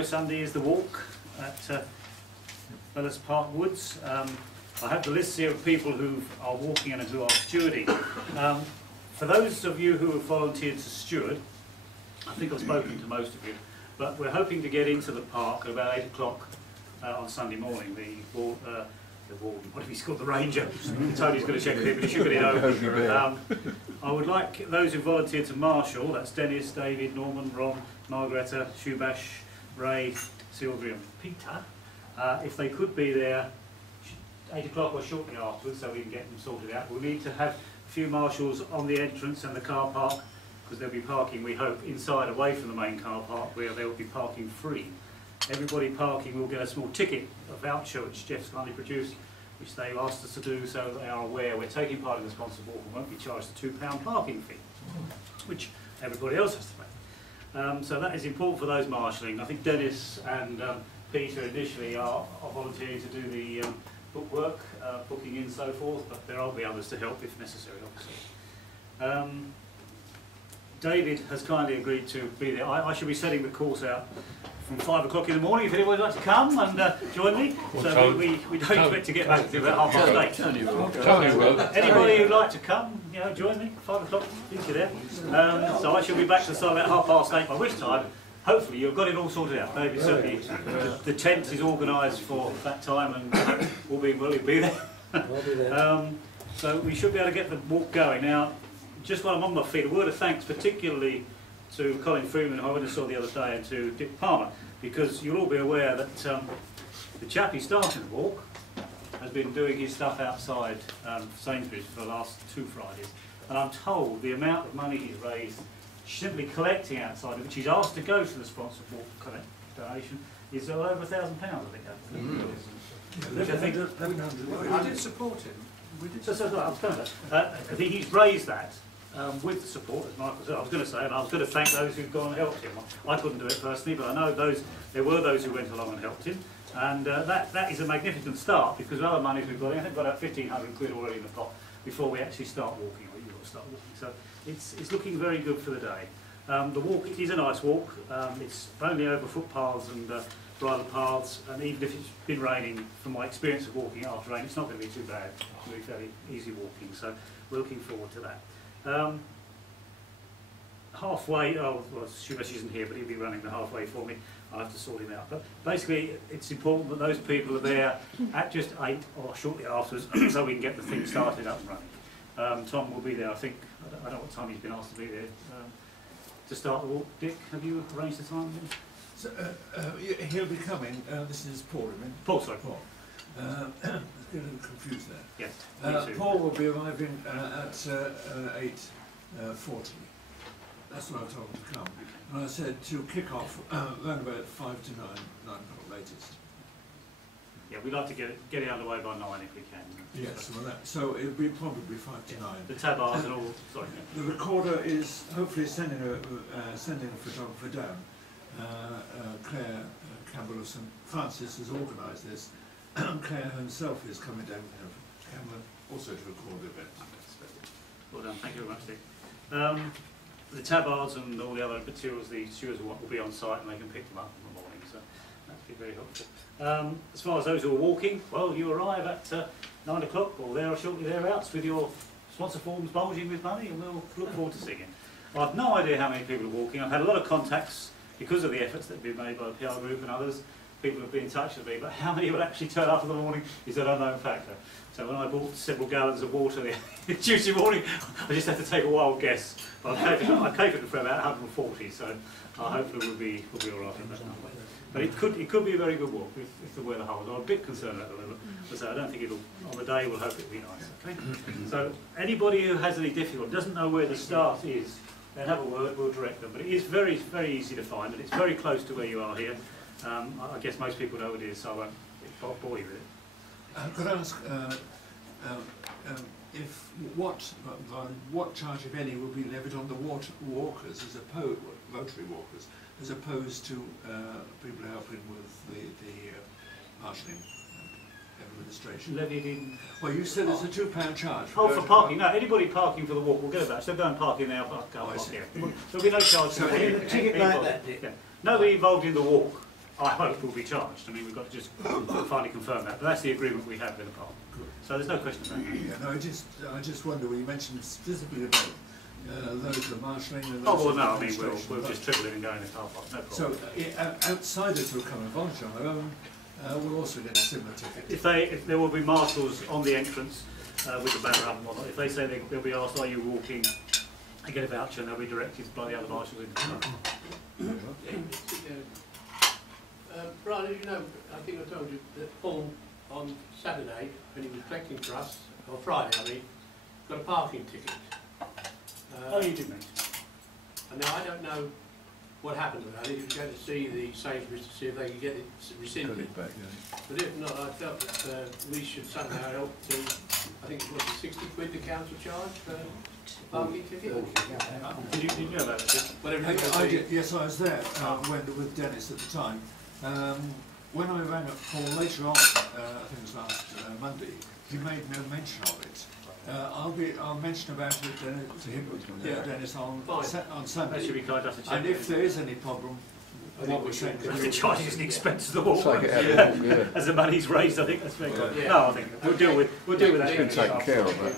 Sunday is the walk at Bellis Park Woods. I have the list here of people who are walking and who are stewarding. For those of you who have volunteered to steward, I think I've spoken to most of you, but we're hoping to get into the park at about 8 o'clock on Sunday morning. The warden, what have you called, the ranger? Tony's going to check with him, but he should get it over. I would like those who volunteer to marshal, that's Dennis, David, Norman, Ron, Margaretta, Shubash, Ray, Sylvia and Peter, if they could be there 8 o'clock or shortly afterwards so we can get them sorted out. We'll need to have a few marshals on the entrance and the car park, because they'll be parking, we hope, inside away from the main car park where they'll be parking free. Everybody parking will get a small ticket, a voucher which Jeff's kindly produced, which they've asked us to do so they are aware we're taking part in the sponsored walk and won't be charged a £2 parking fee, which everybody else has to pay. So that is important for those marshalling. I think Dennis and Peter initially are volunteering to do the bookwork, booking in and so forth, but there will be others to help if necessary, obviously. David has kindly agreed to be there. I shall be setting the course out from 5 o'clock in the morning if anyone would like to come and join me. So we don't expect to get back to about 8:30. Anybody who'd like to come, join me, 5 o'clock, please get there. So I shall be back to the site about 8:30, by which time, hopefully you've got it all sorted out. Maybe certainly the tent is organised for that time and all being well, you'll be there. I'll be there. So we should be able to get the walk going. Now, just while I'm on my feet, a word of thanks particularly to Colin Freeman, who I went and saw the other day, and to Dick Palmer, because you'll all be aware that the chap who started the walk has been doing his stuff outside Sainsbury's for the last 2 Fridays, and I'm told the amount of money he's raised simply collecting outside, which he's asked to go to the sponsored walk donation, is over £1,000, I think. Which I think I did support him. I think he's raised that with the support, as Michael said. I was going to say, and I was going to thank those who've gone and helped him. I couldn't do it personally, but I know there were those who went along and helped him, and that is a magnificent start, because of other monies we've got in. I think we've got about 1,500 quid already in the pot before we actually start walking, or you've got to start walking. So it's looking very good for the day. The walk is a nice walk. It's only over footpaths and bridle paths, and even if it's been raining, from my experience of walking after rain, it's not going to be too bad. It'll be fairly easy walking, so we're looking forward to that. Halfway, well, Shubash isn't here, but he'll be running the halfway for me. I'll have to sort him out. But basically, it's important that those people are there at just 8 or shortly afterwards, so we can get the thing started up and running. Tom will be there, I think. I don't know what time he's been asked to be there. To start the walk, Dick, have you arranged the time? So, he'll be coming. This is Paul, I mean. Paul, sorry. Paul. Getting a little confused there. Yes. Paul will be arriving at 8:40. That's when I told him to come. And I said to kick off around about 5 to 9 o'clock latest. Yeah, we'd like to get it out of the way by 9 if we can. Yes, well so it'll be probably 5 to 9. The tabards and all. Sorry. The recorder is hopefully sending a photographer down. Claire Campbell of St Francis has organised this. Claire herself is coming down with her camera also to record the event. Well done, thank you very much, Dick. The tabards and all the other materials the stewards will be on site and they can pick them up in the morning, so that'd be very helpful. As far as those who are walking, well, you arrive at 9 o'clock or there or shortly thereabouts with your sponsor forms bulging with money, and we'll look forward to seeing it. I've no idea how many people are walking. I've had a lot of contacts because of the efforts that have been made by the PR group and others. People have been in touch with me, but how many will actually turn up in the morning is an unknown factor. So when I bought several gallons of water the Tuesday morning, I just had to take a wild guess. But I catered for about 140, so hopefully we'll be all right in that number. But it could be a very good walk if the weather holds. I'm a bit concerned about the weather, but I don't think it'll, on the day we'll hope it'll be nice. Okay? So anybody who has any difficulty, doesn't know where the start is, then have a word, we'll direct them. But it is very, very easy to find, and it's very close to where you are here. I guess most people know what it is, so I won't bore you with it. Could I ask what charge, if any, will be levied on the walkers as opposed Rotary walkers, as opposed to people helping with the marshalling administration? Levied in. Well, you said it's a £2 charge. Oh, for parking? No, anybody parking for the walk will get that. So go and park in our car park here. There'll be no charge. So for a ticket like that, Nobody involved in the walk I hope, will be charged. I mean, we've got to just finally confirm that, but that's the agreement we have with the park. So there's no question about that. Yeah, no, I just wonder, when you mentioned specifically about those are marshalling and those Oh, well, are no, I mean, administration, we'll but- just trickle in and go in the car park, no problem. So, outsiders who come and volunteer on their own will also get a similar ticket. If there will be marshals on the entrance with the banner up and whatnot, if they say they'll be asked, are you walking, they get a voucher and they'll be directed by the other marshals into the car. Brian, as you know, I think I told you that Paul on Saturday, when he was collecting for us, or Friday I mean, got a parking ticket. Oh, you did, mate. And now I don't know what happened with that. He was going to see the Sainsbury's to see if they could get it rescinded. Back, yeah. But if not, I felt that we should somehow help to, I think it was 60 quid the council charge for the parking ticket. Did you know about that? Whatever I it was. did, yes, I was there with Dennis at the time. When I rang up Paul later on, I think it was last Monday, he made no mention of it. I'll mention about it to him, Dennis, on Sunday. That should be kind enough to check. And if there is any problem, what we're saying, The charge is the expense of the walk. Take it out of it, As the money's raised, I think that's very good. Yeah. No, I think we'll deal with that. It's been taken care of, but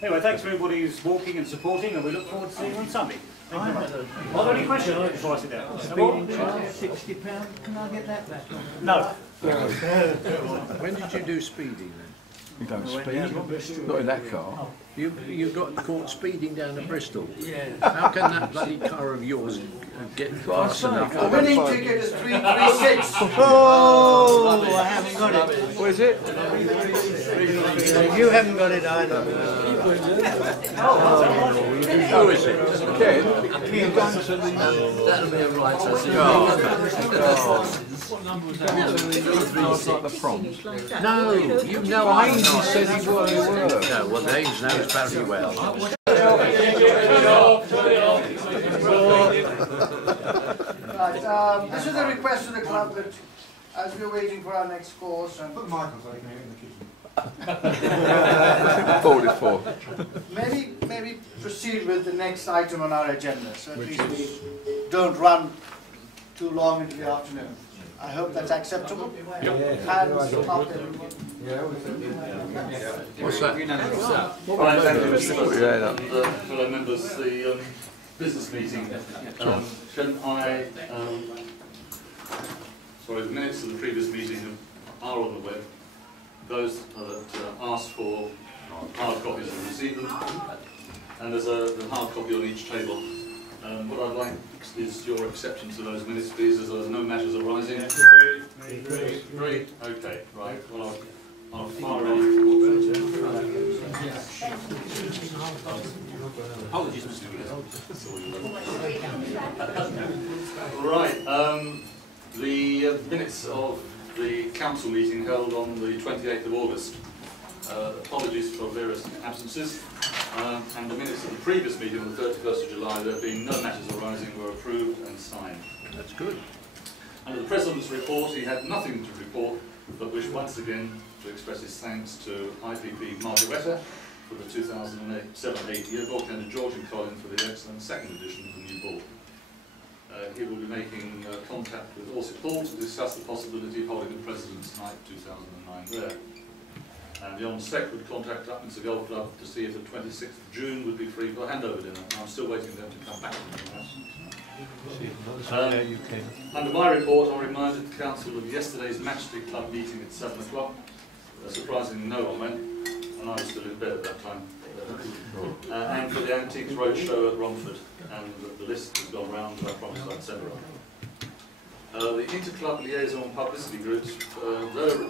Anyway, thanks for everybody who's walking and supporting, and we look forward to seeing you on Sunday. Thank you very much. Are there any questions before I sit down? Speeding charge, £60. Can I get that back on? No. When did you do speeding then? you don't speed. Not in that car. You got caught speeding down to Bristol. Yeah. How can that bloody car of yours get fast enough? The winning ticket is 336. Oh, I haven't got it. What is it? You haven't got it either. Who is it? Ken, you've gone to the... That'll be a right, I see. Like the prompt. No, you know I'm Haynes not. said he were. No, well, Haynes knows very well. Right, this is a request to the club that, as we're waiting for our next course, and Put the mic on so I can hear it in the kitchen. Voted for. maybe proceed with the next item on our agenda, so at least we don't run too long into the afternoon. I hope that's acceptable. Hands up, everyone. What's that? Right, thank you, Mr. Put your hand up. Fellow members, the business meeting. Can I, sorry, the minutes of the previous meeting are on the web. Those that asked for hard copies have received them, and there's a hard copy on each table. What I'd like is your acceptance of those minutes, please, as there's no matters arising. Agree. Okay, right. Well, I'll fire on. Apologies, Mr. Right, the minutes of the council meeting held on the 28th of August. Apologies for various absences. And the minutes of the previous meeting on the 31st of July, there being no matters arising, were approved and signed. That's good. Under the President's report, he had nothing to report, but wished once again to express his thanks to IPP Margaretta for the 2007-8 yearbook and to George and Colin for the excellent second edition of the new book. He will be making contact with Orsett Hall to discuss the possibility of holding the President's Night 2009 there. And the on-sec would contact Upminster Golf Club to see if the 26th of June would be free for a handover dinner. I'm still waiting for them to come back to me. Under my report, I reminded the Council of yesterday's Matchstick Club meeting at 7 o'clock. Surprisingly, no one went, and I was still in bed at that time. And for the Antiques Roadshow at Romford, and the list has gone round, I promised I'd send around. The Interclub Liaison Publicity Groups,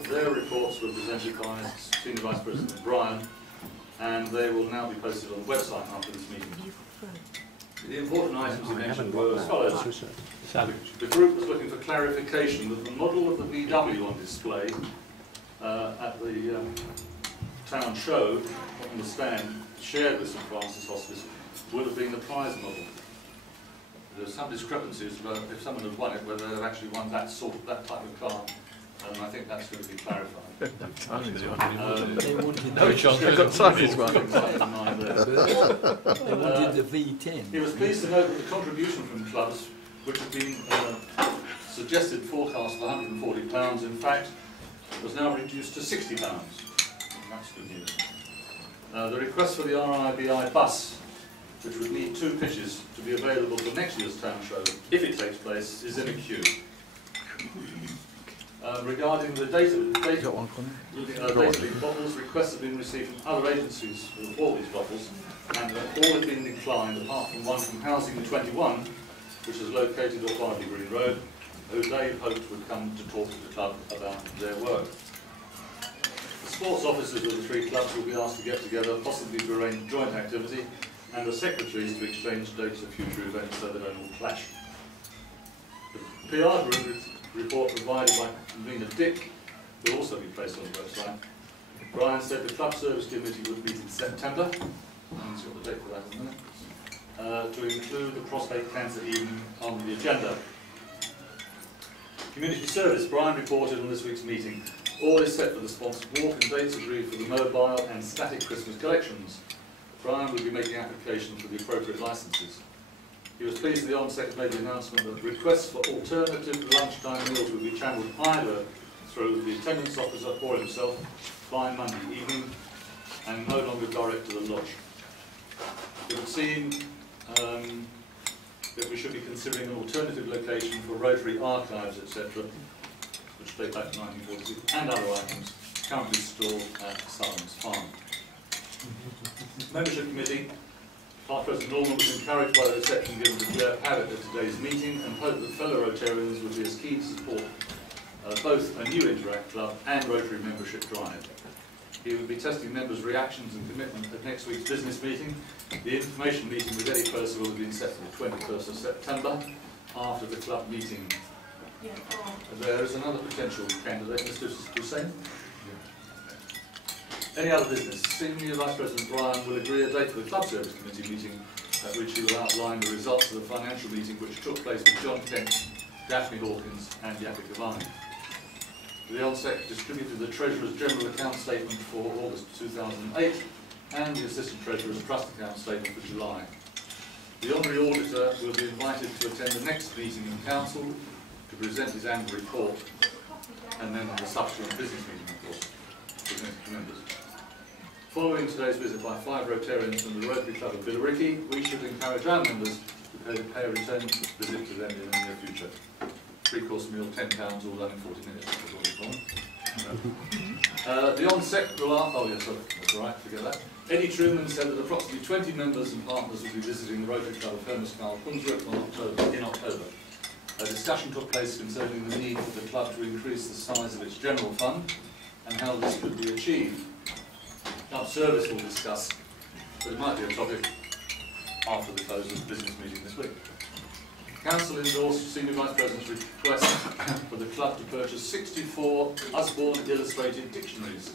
their reports were presented by Senior Vice President Brian, and they will now be posted on the website after this meeting. The important items he mentioned were as follows. The group was looking for clarification that the model of the VW on display at the town show on the stand shared with St Francis Hospice would have been the prize model. There's some discrepancies about if someone had won it, whether they've actually won that type of car, and I think that's going to be clarified. No chance they've got Tony's one. They wanted the V10. He was pleased to note that the contribution from clubs, which had been suggested forecast of £140, in fact, was now reduced to £60. That's good news. The request for the RIBI bus, which would need 2 pitches to be available for next year's town show, if it takes place, is in a queue. Regarding the data bottles, requests have been received from other agencies who have bought these bottles, and all have been declined, apart from one from Housing 21, which is located off Ivy Green Road, who they hoped would come to talk to the club about their work. The sports officers of the 3 clubs will be asked to get together, possibly to arrange joint activity, and the secretaries to exchange dates of future events so they don't all clash. The PR report provided by convener Dick will also be placed on the website. Brian said the club service committee would meet in September, and he's got the date for that in a minute, to include the prostate cancer evening on the agenda. Community service, Brian reported on this week's meeting. All is set for the sponsored walk and dates agreed for the mobile and static Christmas collections. Brian will be making applications for the appropriate licences. He was pleased the ONSEC made the announcement that requests for alternative lunchtime meals will be channelled either through the attendance officer or himself by Monday evening and no longer direct to the lodge. It would seem that we should be considering an alternative location for Rotary archives, etc., which date back to 1942, and other items currently stored at Sutton's Farm. Membership Committee, Park President Norman was encouraged by the reception given to Claire Paddock at today's meeting and hoped that fellow Rotarians would be as keen to support both a new Interact Club and Rotary membership drive. He will be testing members' reactions and commitment at next week's business meeting. The information meeting with Eddie Percival has been set for the 21st of September after the club meeting. There is another potential candidate, Mr. Hussain. Any other business? Senior Vice President Brian will agree a date for the Club Service Committee meeting at which he will outline the results of the financial meeting which took place with John Kent, Daphne Hawkins and Yappa Cavani. The ONSEC distributed the Treasurer's General Account Statement for August 2008 and the Assistant Treasurer's Trust Account Statement for July. The Honorary Auditor will be invited to attend the next meeting in Council to present his annual report and then the subsequent business meeting, of course, presented to members. Following today's visit by 5 Rotarians from the Rotary Club of Billericay, we should encourage our members to pay a return visit to them in the near future. 3-course meal, £10, all done in 40 minutes. The ONSEC will ask, oh yes, that's all right, forget that. Eddie Truman said that approximately 20 members and partners will be visiting the Rotary Club of Hermescal Hunsrück in October. A discussion took place concerning the need for the club to increase the size of its general fund and how this could be achieved. Club service will discuss, but it might be a topic after the close of the business meeting this week. Council endorsed Senior Vice President's request for the club to purchase 64 Usborne illustrated dictionaries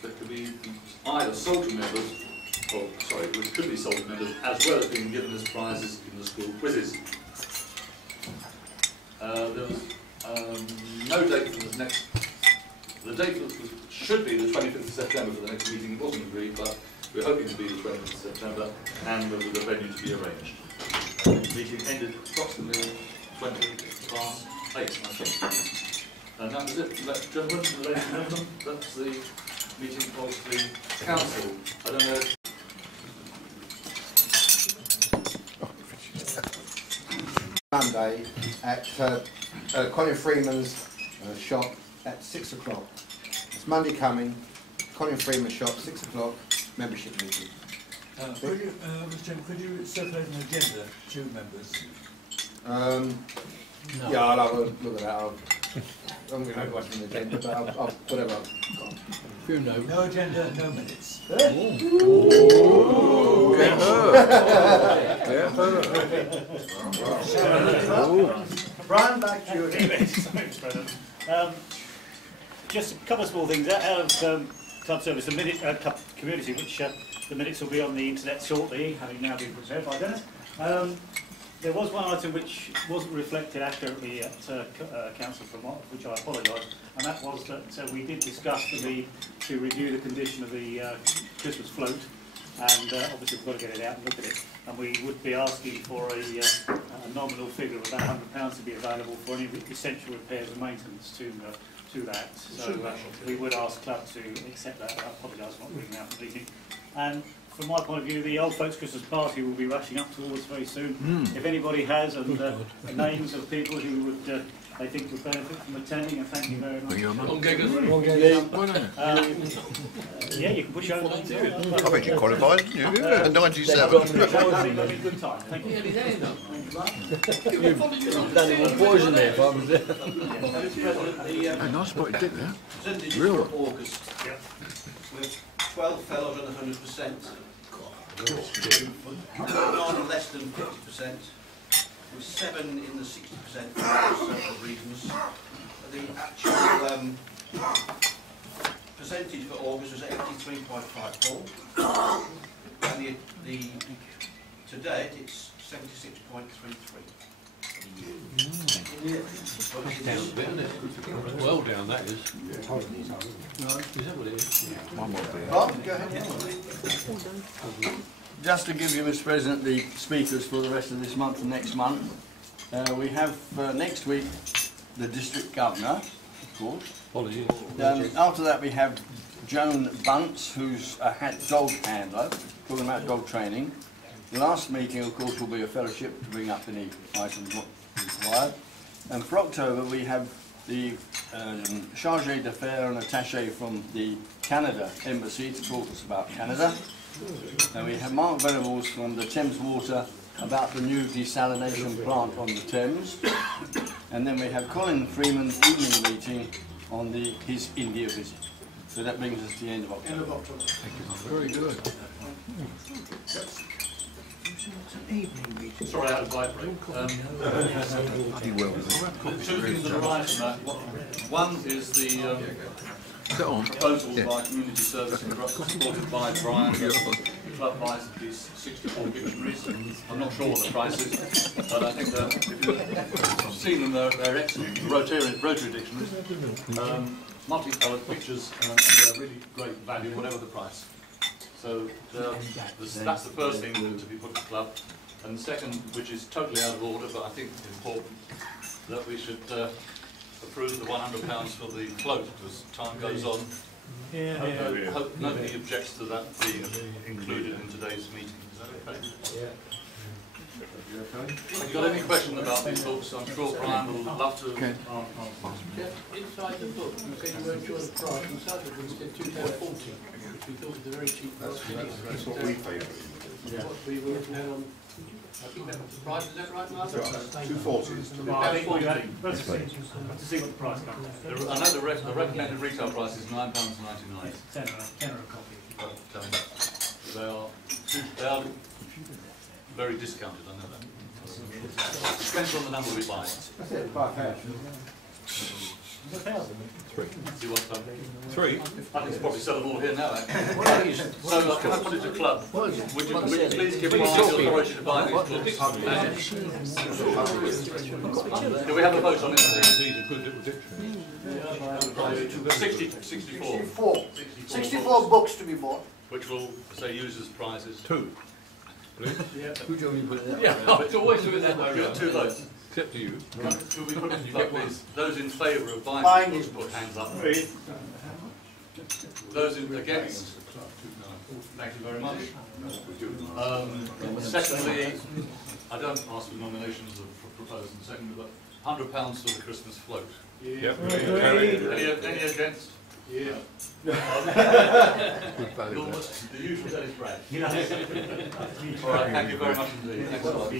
that could be either sold to members, which could be sold to members, as well as being given as prizes in the school quizzes. There was no date for the next. The date should be the 25th of September for the next meeting. It wasn't agreed, but we're hoping to be the 20th of September, and with the venue to be arranged. The meeting ended approximately 8:20, I think. And that was it, gentlemen, ladies and gentlemen. That's the meeting of the council. I don't know. Monday at Colin Freeman's shop at 6 o'clock. It's Monday coming, Colin Freeman's shop, 6 o'clock, membership meeting. Could you, Mr. Chairman, could you circulate an agenda to members? No. Yeah, I'll have a look at that. I'm going to have what's on the agenda, but I'll whatever I've got. You know. No agenda, no minutes. Get her. Brian, back to you. Thanks, Brendan. Just a couple of small things. Out of club service, the club community, which the minutes will be on the internet shortly, having now been prepared by Dennis. There was one item which wasn't reflected accurately at council, for which I apologise, and that was that we did discuss the need to review the condition of the Christmas float, and obviously we've got to get it out and look at it, and we would be asking for a a nominal figure of about £100 to be available for any essential repairs and maintenance to that. So we would ask Club to accept that. I apologise for not reading out the meeting. And from my point of view, the Old Folks Christmas Party will be rushing up towards very soon. If anybody has names of people who would they think would benefit from attending, and thank you very much. Yeah, you can push your own names in. I bet you qualified, didn't you? Yeah. 97. Good time. Thank you. Done it with poison there if I was there. A nice spotted dick there. Presented Real for one. August with 12 fellows on 100%, 9 on less than 50%, with 7 in the 60% for several reasons. The actual percentage for August was 83.54, and to date it's 76.33. Down a bit, isn't it? Well down, that is. Is that what it is? One more beer. Bob, go ahead. Just to give you, Mr. President, the speakers for the rest of this month and next month. We have next week the District Governor, of course. Apologies. After that we have Joan Bunce, who's a dog handler, talking about dog training. The last meeting, of course, will be a fellowship to bring up any items not required. And for October we have the chargé d'affaires and attaché from the Canada Embassy to talk to us about Canada. And we have Mark Venables from the Thames Water about the new desalination plant on the Thames. And then we have Colin Freeman's evening meeting on his India visit. So that brings us to the end of October. Very good. Sorry, I had a vibrate. Bloody well. Two things that arise from that. One is the proposal by Community Service supported by Brian. The club buys these 64 dictionaries. I'm not sure what the price is, but I think that if you've seen them, they're excellent. Rotary dictionaries, multicoloured pictures, and they're really great value, whatever the price. So that's the first thing to be put to the club. And the second, which is totally out of order, but I think important, that we should approve the £100 for the float as time goes on. Hope nobody objects to that being included in today's meeting. Is that okay? Have you got any question about these books? I'm sure Brian will love to. Inside the book, you said you weren't sure of the price. Inside the book, you said 240, which we thought was a very cheap price. That's what we pay for it. What we were looking on. I think that was the price, is that right, Mark? 240 is to Let's see what the price comes out. I know the recommended retail price is £9.99. Tenner a copy. But they are very discounted, I know that. Depends on the number we buy. You want some? 3. I can probably sell them all here now, actually. So can I put it to club? Would you please give Brian the authority to buy these books? Do we have a vote on it? These are good little dictionaries. 64. 64 books to be bought. Which will say users' prizes. 2. Yeah. Who told you to put it there? Yeah, it's always doing that. We've got 2 votes. Except to you. Should we put it to vote, please? Those in favour of buying these books, put hands up. Those against? Thank you very much. Secondly, I don't ask for nominations for proposed and seconded, but £100 for the Christmas float. Yep. Any against? Yeah. The usual Dennis Bragg. All right, thank you very much indeed. Thanks a lot.